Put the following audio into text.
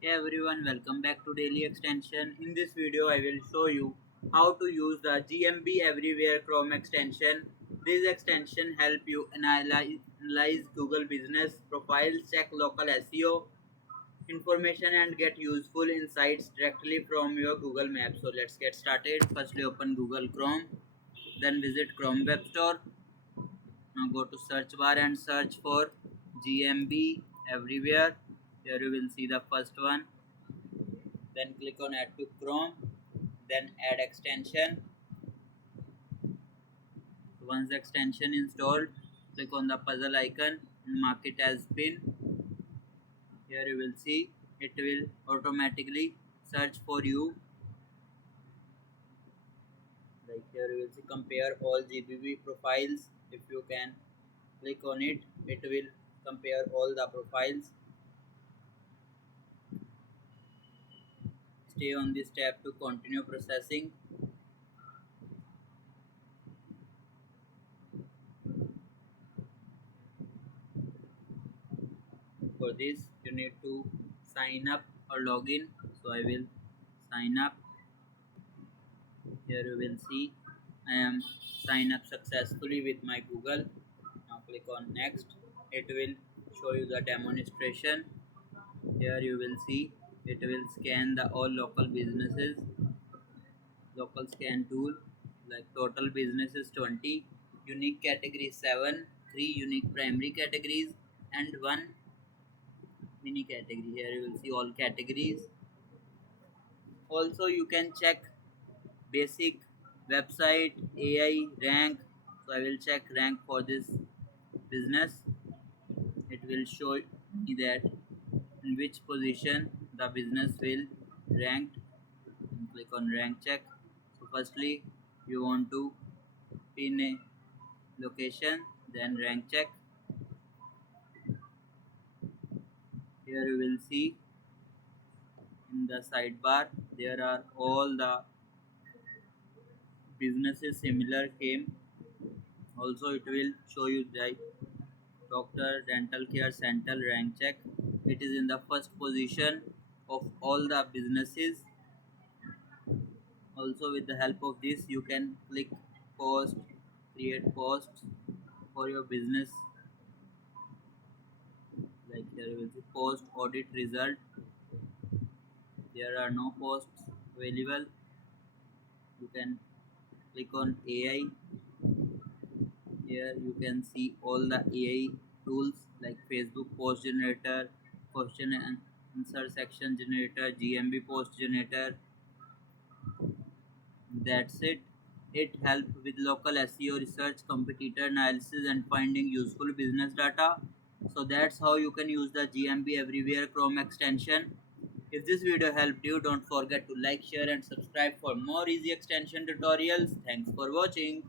Hey everyone, welcome back to Daily Extension. In this video, I will show you how to use the GMB Everywhere Chrome Extension. This extension help you analyze Google business profiles, check local SEO information and get useful insights directly from your Google Maps. So let's get started. Firstly, open Google Chrome, then visit Chrome Web Store. Now go to search bar and search for GMB Everywhere. Here you will see the first one. Then click on add to Chrome, then add extension. Once the extension installed, click on the puzzle icon and mark it as pin. Here you will see it will automatically search for you. Like here you will see compare all GBB profiles. If you can click on it, it will compare all the profiles. Stay on this tab to continue processing. For this you need to sign up or log in. So I will sign up. Here you will see I am signed up successfully with my Google. Now click on next. It will show you the demonstration. Here you will see it will scan the all local businesses. Local scan tool, like total businesses 20, unique categories 7, 3 unique primary categories and 1 mini category. Here you will see all categories. Also you can check basic website AI rank. So I will check rank for this business. It will show me that in which position the business will ranked. Click on rank check. So firstly you want to pin a location, then rank check. Here you will see in the sidebar there are all the businesses similar came. Also it will show you the doctor dental care center rank check. It is in the first position of all the businesses. Also with the help of this you can click post, create posts for your business. Like here you will see post audit result. There are no posts available. You can click on AI. Here you can see all the AI tools like Facebook post generator, question and answer section generator, GMB post generator. That's it. It helps with local SEO research, competitor analysis and finding useful business data. So that's how you can use the GMB Everywhere Chrome extension. If this video helped you, don't forget to like, share and subscribe for more easy extension tutorials. Thanks for watching.